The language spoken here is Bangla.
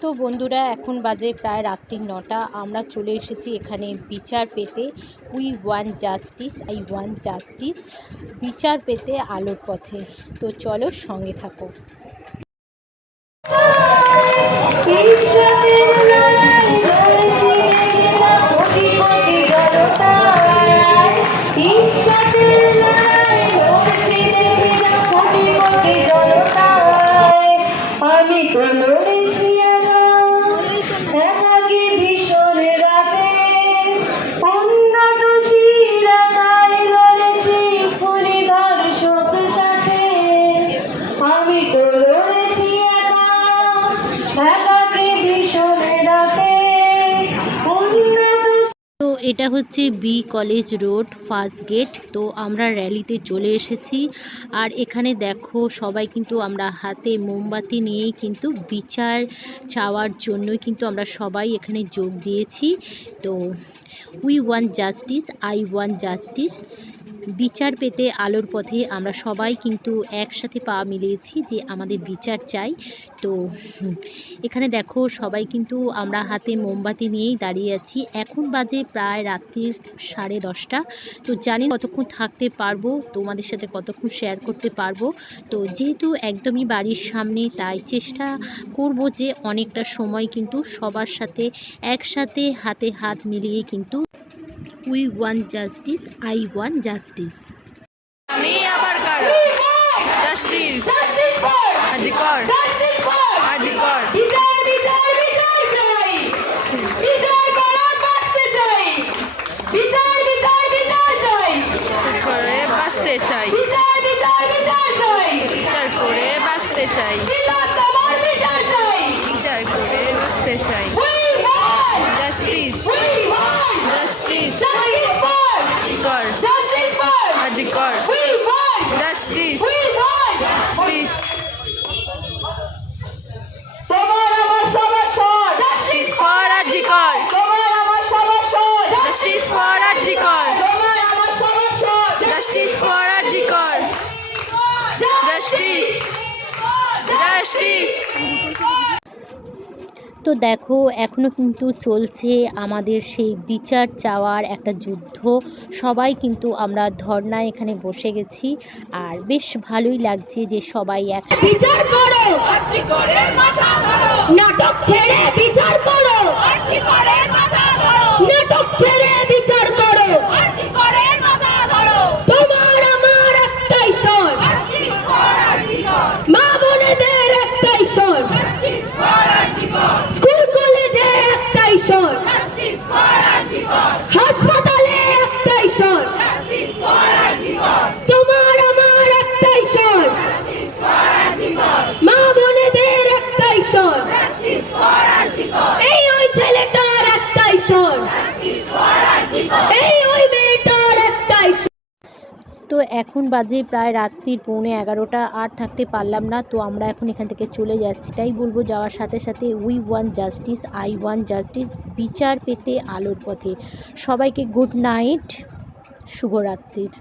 তো বন্ধুরা, এখন বাজে প্রায় রাত্রি নটা। আমরা চলে এসেছি এখানে বিচার পেতে। We want justice I want justice বিচার পেতে আলোর পথে। তো চলো সঙ্গে থাকো। আমি তো লড়েছি এটা হচ্ছে B college road first gate তো আমরা র্যালিতে চলে এসেছি। আর এখানে দেখো, সবাই কিন্তু আমরা হাতে মোমবাতি নিয়েই কিন্তু বিচার চাওয়ার জন্যই কিন্তু আমরা সবাই এখানে যোগ দিয়েছি। তো we want justice I want justice বিচার পেতে আলোর পথে আমরা সবাই কিন্তু একসাথে পা মিলিয়েছি যে আমাদের বিচার চাই। তো এখানে দেখো সবাই কিন্তু আমরা হাতে মোমবাতি নিয়েই দাঁড়িয়ে আছি। এখন বাজে প্রায় রাত্রির সাড়ে দশটা। তো জানি কতক্ষণ থাকতে পারব, তোমাদের সাথে কতক্ষণ শেয়ার করতে পারব। তো যেহেতু একদমই বাড়ির সামনে, তাই চেষ্টা করব যে অনেকটা সময় কিন্তু সবার সাথে একসাথে হাতে হাত মিলিয়ে কিন্তু we want justice I want justice আমি আবার কার? জাস্টিস আজি কর আজি কর বিচার বিচার বিচার চাই বিচার বাঁচতে চাই বিচার বিচার বিচার চাই ঠিক করে বাঁচতে চাই বিচার বিচার বিচার চাই বিচার করে বাঁচতে চাই বিচার তোমার জাস্টিস তো দেখো এখনও কিন্তু চলছে আমাদের সেই বিচার চাওয়ার একটা যুদ্ধ। সবাই কিন্তু আমরা ধর্নায় এখানে বসে গেছি আর বেশ ভালোই লাগছে যে সবাই এক বিচার করো! নাটক ছেড়ে বিচার করো নাটক ছেড়ে বিচার করো তোমার আমার একটাই স্বর মা বোনেদের একটাই স্বর স্কুল কলেজে একটাই স্বর হাসপাতালে তো এখন বাজে প্রায় রাত্রির পৌনে এগারোটা, আর থাকতে পারলাম না, তো আমরা এখন এখান থেকে চলে যাচ্ছি। তাই বলব, যাওয়ার সাথে সাথে we want justice I want justice বিচার পেতে আলোর পথে। সবাইকে গুড নাইট শুভরাত্রির।